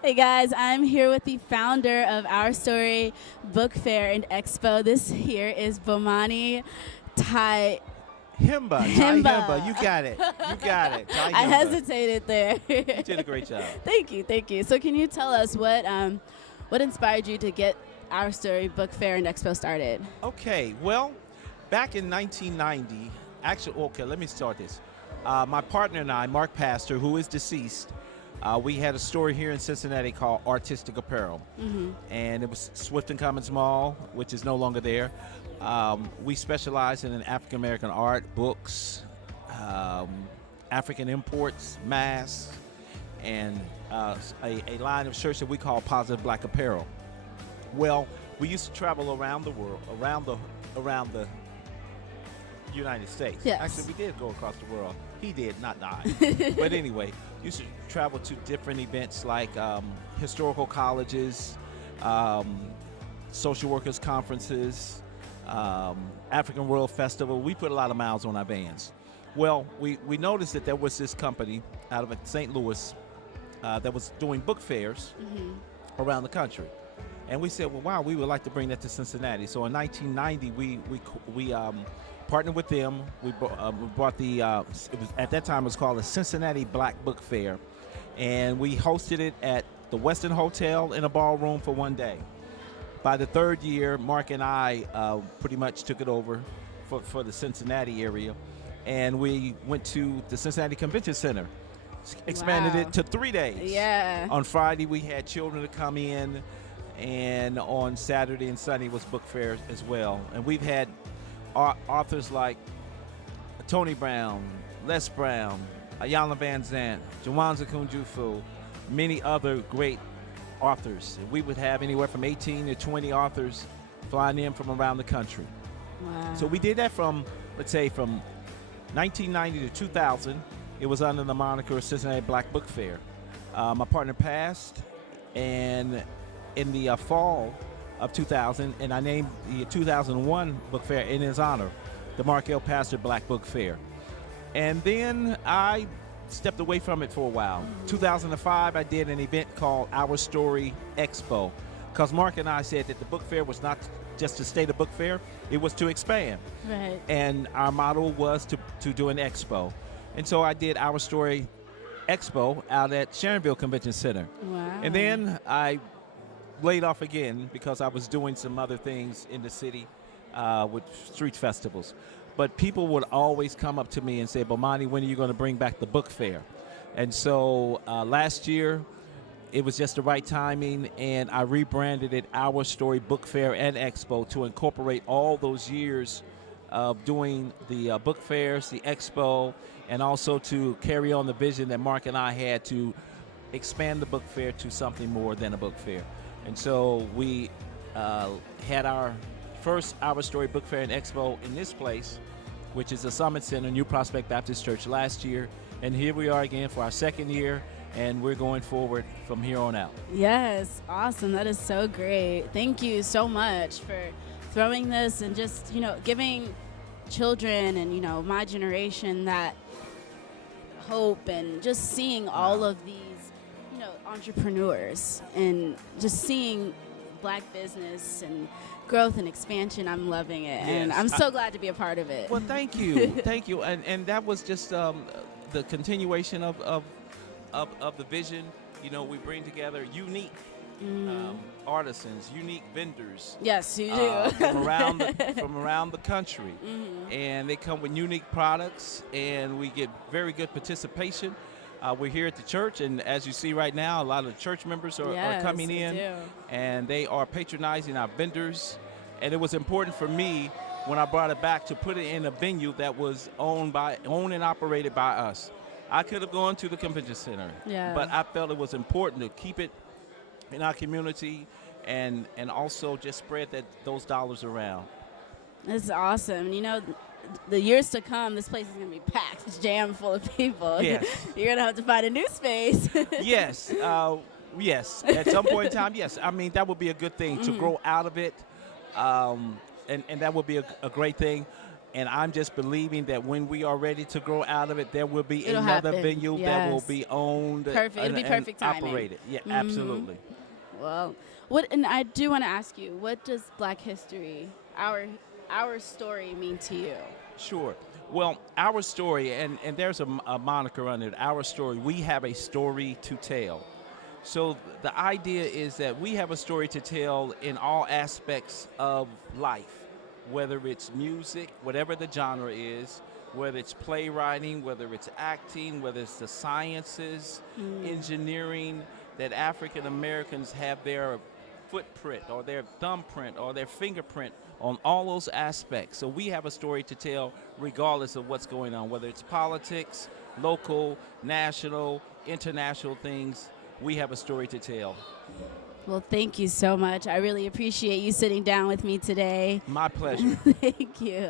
Hey guys, I'm here with the founder of Our Story Book Fair and Expo. This here is Bomani Tai Ty Himba. Himba, you got it. You got it. Ty I Himba. hesitated there. You did a great job. Thank you, thank you. So can you tell us what inspired you to get Our Story Book Fair and Expo started? Okay, well, back in 1990, actually, okay, let me start this. My partner and I, Mark Pastor, who is deceased, we had a store here in Cincinnati called Artistic Apparel. And it was Swift and Commons Mall, which is no longer there. We specialize in African American art, books, African imports, masks, and a line of shirts that we call Positive Black Apparel. Well, we used to travel around the world, around the United States. Yes. Actually, we did go across the world. He did, not I. But anyway, used to travel to different events like historical colleges, social workers conferences, African World Festival. We put a lot of miles on our vans. Well, we noticed that there was this company out of St. Louis that was doing book fairs around the country. And we said, well, wow, we would like to bring that to Cincinnati. So in 1990, we partnered with them. We brought the, at that time it was called the Cincinnati Black Book Fair. And we hosted it at the Westin Hotel in a ballroom for one day. By the third year, Mark and I pretty much took it over for the Cincinnati area. And we went to the Cincinnati Convention Center, expanded Wow. it to 3 days. Yeah. On Friday, we had children to come in, and on Saturday and Sunday was book fair as well. And we've had authors like Tony Brown, Les Brown, Ayanna Van Zandt, Jawanza Kunjufu, many other great authors. We would have anywhere from 18 to 20 authors flying in from around the country. Wow. So we did that from, let's say, from 1990 to 2000. It was under the moniker Cincinnati Black Book Fair. My partner passed, and in the fall of 2000, and I named the 2001 book fair in his honor, the Mark L. Pastor Black Book Fair. And then I stepped away from it for a while. 2005, I did an event called Our Story Expo, because Mark and I said that the book fair was not just to stay the book fair, it was to expand. Right. And our model was to do an expo. And so I did Our Story Expo out at Sharonville Convention Center. Wow. And then I laid off again because I was doing some other things in the city with street festivals. But people would always come up to me and say, Bomani, when are you going to bring back the book fair? And so last year, it was just the right timing, and I rebranded it Our Story Book Fair and Expo to incorporate all those years of doing the book fairs, the expo, and also to carry on the vision that Mark and I had to expand the book fair to something more than a book fair. And so we had our first Our Story Book Fair and Expo in this place, which is the Summit Center, New Prospect Baptist Church, last year. And here we are again for our second year, and we're going forward from here on out. Yes, awesome. That is so great. Thank you so much for throwing this and just, giving children and, my generation that hope, and just seeing all of these, entrepreneurs, and just seeing Black business and growth and expansion. I'm loving it, and Yes, I'm so glad to be a part of it. Well, thank you. Thank you. And that was just the continuation of the vision. We bring together unique artisans, unique vendors. Yes, you do. from around the country, and they come with unique products, and we get very good participation. We're here at the church, and as you see right now, a lot of church members are coming we in, do. and they are patronizing our vendors. And it was important for me when I brought it back to put it in a venue that was owned and operated by us. I could have gone to the convention center, but I felt it was important to keep it in our community, and also just spread those dollars around. It's awesome. The years to come, this place is going to be packed. It's jammed full of people. Yes. You're going to have to find a new space. Yes. Yes. At some point in time, yes. I mean, that would be a good thing to grow out of it, and that would be a great thing. And I'm just believing that when we are ready to grow out of it, there will be It'll another happen. venue that will Yes. be owned Perfect. It'll be and perfect timing. operated. Yeah, Hmm. absolutely. Well, what? And I do want to ask you, what does Black History, our story, mean to you? Sure. Well, our story, and there's a moniker on it, our story, we have a story to tell. So the idea is that we have a story to tell in all aspects of life, whether it's music, whatever the genre is, whether it's playwriting, whether it's acting, whether it's the sciences, engineering, that African Americans have their footprint or their thumbprint or their fingerprint on all those aspects. So we have a story to tell regardless of what's going on, whether it's politics, local, national, international things. We have a story to tell. Well, thank you so much. I really appreciate you sitting down with me today. My pleasure. Thank you.